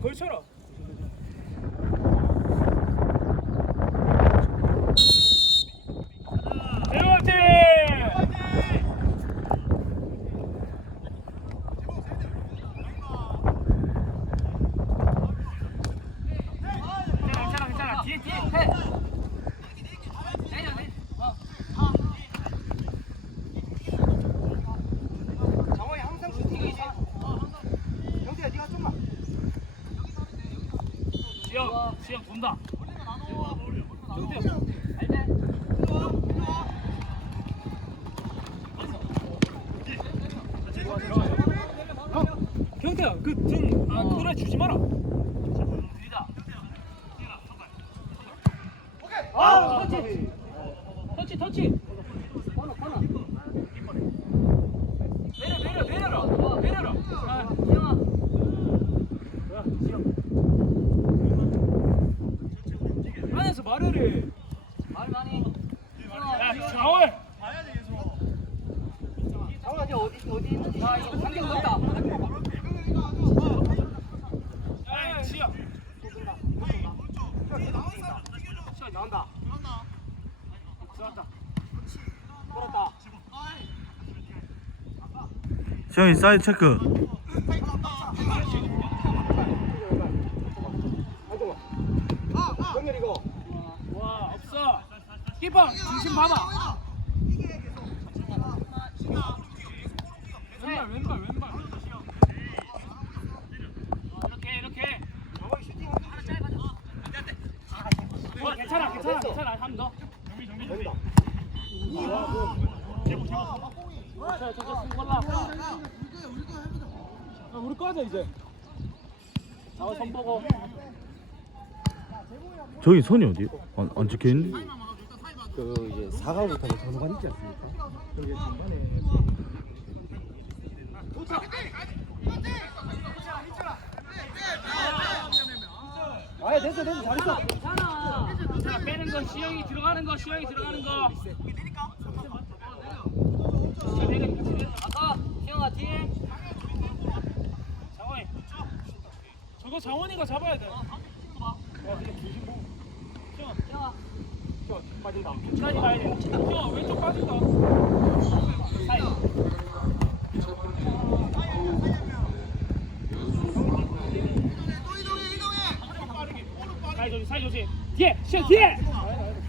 걸쳐라. 대화팀! 괜찮아, 괜찮아. 뒤에, 뒤에. 해. 내려, 내려. 어. 정원이 항상 슈팅이지. 형태야 네가 좀만. 지영, 지영 돈다. 영태. 경태야, 그 등, 아, 그래 주지 마라. 아, 터치, 터치, 터치. 내려, 내려, 내려라, 내려라. 아, 지영아. 뭐야, 지영. 해. 말 많이. 야, 자월. 정원 이제 어디 어디 있는지. 아, 이거 환경 같다. 야. 시간 나온다. 들어왔다. 돌았다. 시영이 사이드 체크 정렬 이거. 와, 없어. 키퍼, 중심 봐봐. 왼발, 왼발, 왼발. 어, 이렇게, 이렇게. 어, 괜찮아, 괜찮아, 괜찮아. 한번 더. 자, 저, 저, 승 골라. 아, 우리 꺼자 이제. 아, 선 보고. 저기 선이 어디? 안, 안 찍혀 있는데? 그 이제 사과부터 전후관 있지 않습니까? 그게 중간에. 아 됐어 됐어 잘했어. 괜찮아. 자, 빼는 거, 시영이 들어가는 거, 시영이 들어가는 거. 자, 내가 뒤에. 아까 시영아 뒤에. 장원이. 저거 장원이가 잡아야 돼. 야, 이거 중심 보고. 시영아, 시영아. 빠진다. 끝까지 가야 돼. 시영아, 왼쪽 빠진다. 사이. 사이 조심, 사이 조심. 뒤에, 시영 뒤에.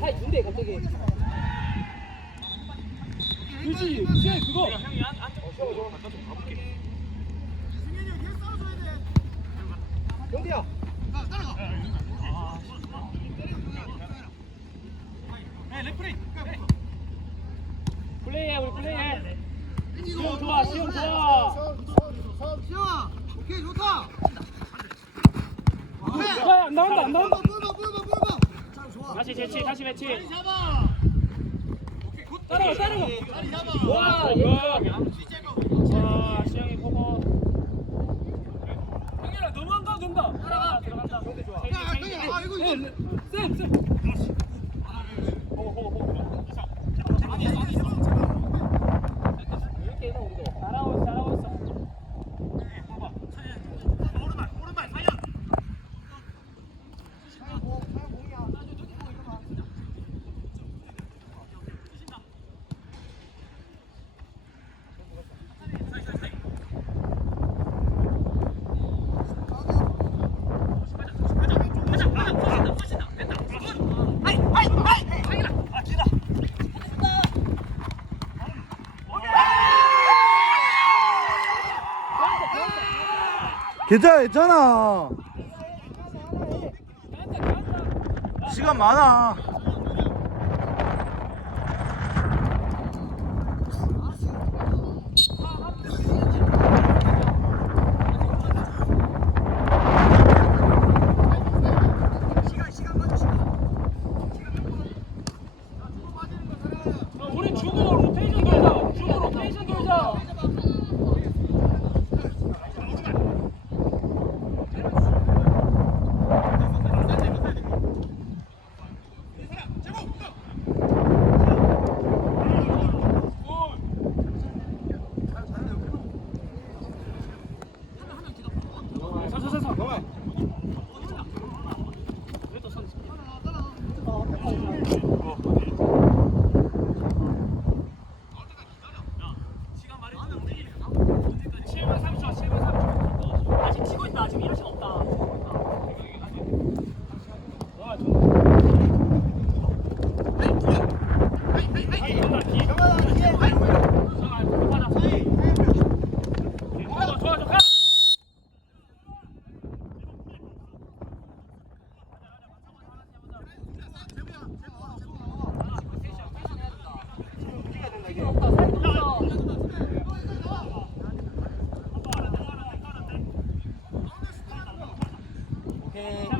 사이 준대 갑자기. 그지, 시영 그거. 영태야. 플레이해, 우리 플레이해. 시영 좋아, 시영 좋아. 시영아. 오케이 좋다. 야, 안 나온다, 안 나온다. 뿔봐 뿔봐 뿔봐. 참 좋아. 다시 재치, 다시 배치. 따라가, 따라가. 와, 이거. 자, 시영이 보고. 형이랑 너무 안 가도 된다. 따라가, 들어간다. 야, 형이야, 아, 이거, 이거. 쌤, 쌤. 보고, 보고, 보고. 이렇게 해서 우리도 잘하고 있어, 잘하고 있어. 괜찮아 괜찮아. 시간 많아 어, 우리 주고 로테이션 돌자. 주고 로테이션 돌자. 서서 왜또 서 있어? 시간 말해줘. 7분 3초, 7분 3초. 아직 치고 있다. 지금 이럴 시간 없다. 와, 좋네.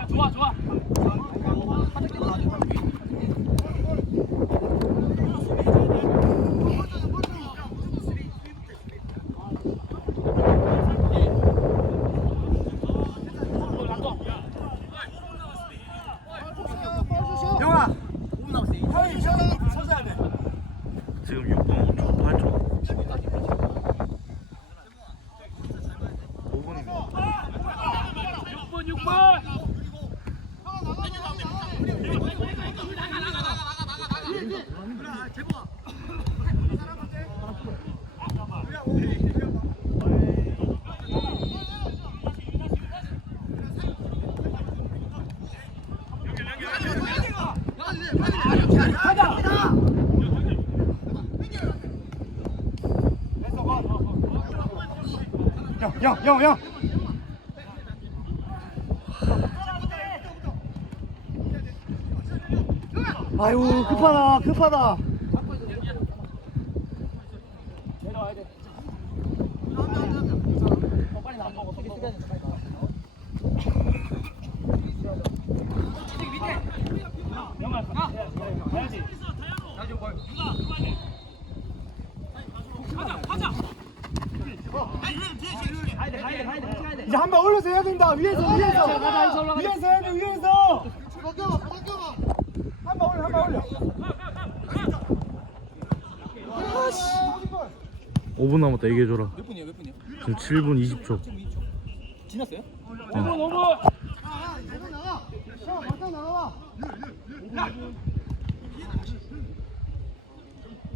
좋아 좋아 형아 5분 남았어 형이 시원하게 서줘야 돼 지금 6분 5초 8초 5분이면 6분 6분 형형형. 아유 급하다 급하다 내려와야 돼 더 빨리 나안 먹어 속이 쓰게 되니까 영아 가 가야지 가자 가자 번 올려서 해야 된다 위에서 위에서. 위에서 해야 돼 위에서 한 번 올려 한 번 올려 5분 남았다 얘기해줘라 몇 분이야 몇 분이야 지금 7분 20초 지났어요? 5분 5분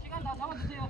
시간 다 잡아주세요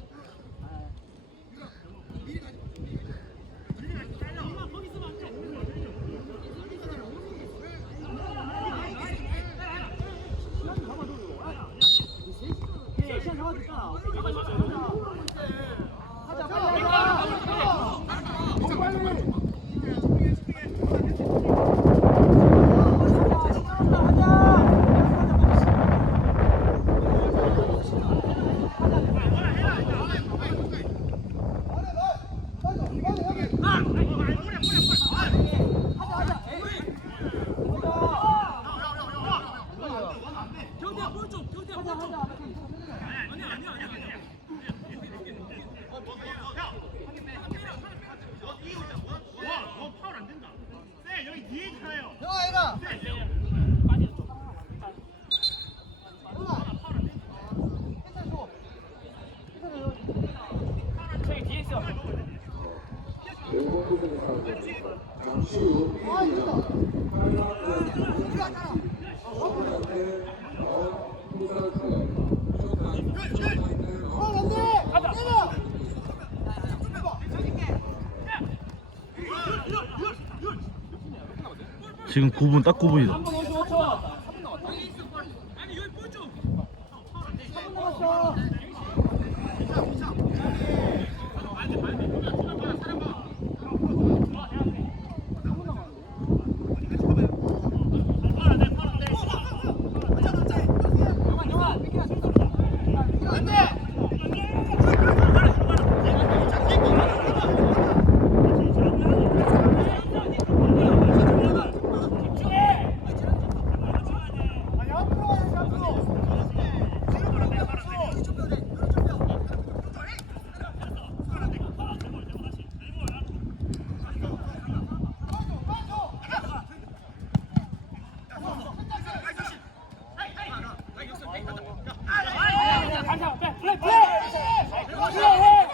저기 뒤에 있어 지금 9분 딱 9분이다 3분 55초 집중해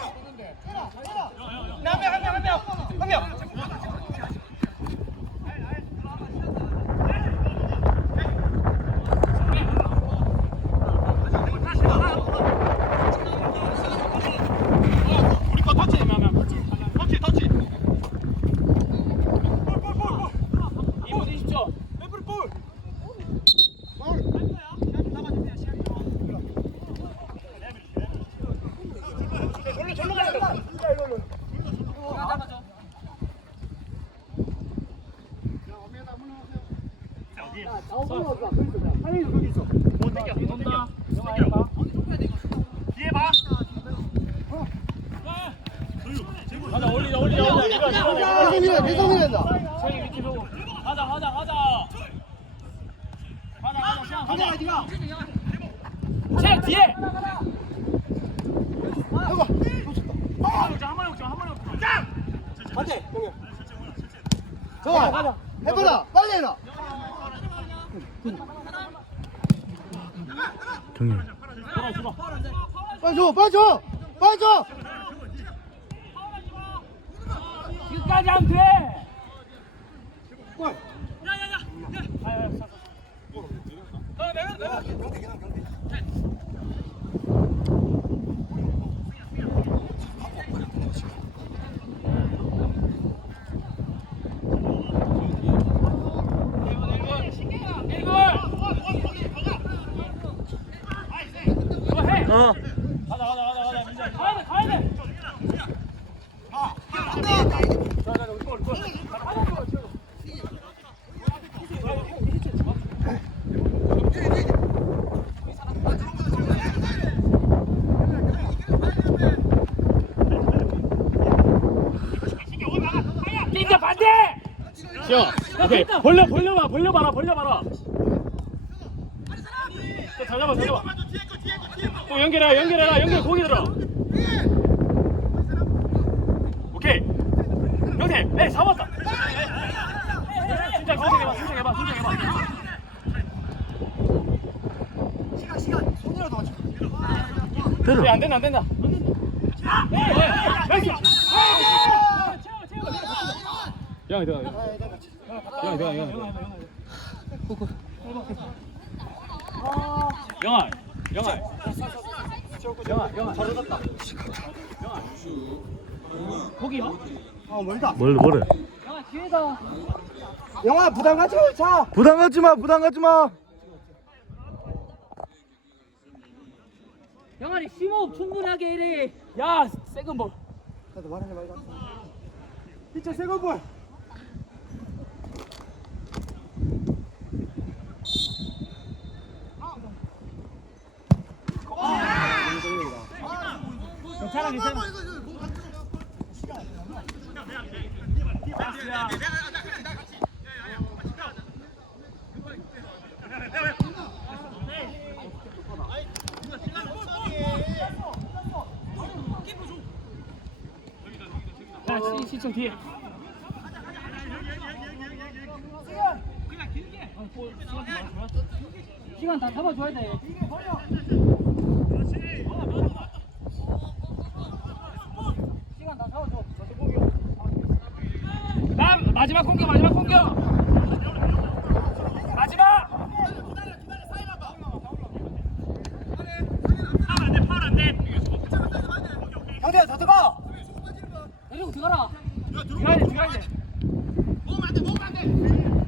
돈다 돈다 영아 해봐 가자 올리자 올리자 올리자 밀어 밀어 계속 밀어 계속 밀어야 저기 위치 보고 가자 가자 가자. 가자 가자 시간 가자. 제 뒤에. 한 마리 먹자 한 마리 먹자 안돼 정아. 해봐라 빨리 해라. 경희 빨리 줘 빨리 줘. 빨리 줘 끝까지 하면 돼 골. 야야야 내가 내가 어 가자 가자 가자 가자 민재 가야 돼 가야 돼 뛴다 반대 시영 오케이. 벌려 벌려 봐 벌려 봐라 벌려 봐라. 또잘 잡아 잘 잡아. 또 연결해라 연결해라 연결 고기 들어. 오케이. 영태 에 잡았다. 진짜 선생해봐 선생해봐 선생해봐. 때려 안 된다 안 된다. 나이스. 영아! 들어 가 영아 들어가 영아 영아 영아 영아 영아 잘했다 영아 거기야? 어 멀다. 멀리 멀리 영아 뒤에다. 영아 부담 가지 자 부담 갖지 마 부담 갖지 마. 영아리 심호흡 충분하게 이래. 야 세컨볼. 나도 말하지 말자 피처 세컨 볼 괜찮아 괜찮아 야, 시, 시청 뒤에. 시간 다 잡아줘야 돼. 마지막 공격 마지막 공격. 마지막. 형제야 더 들어가 내리고 들어가라. 들어가야 돼 들어가야 돼. 먹으면 안돼 먹으면 안돼.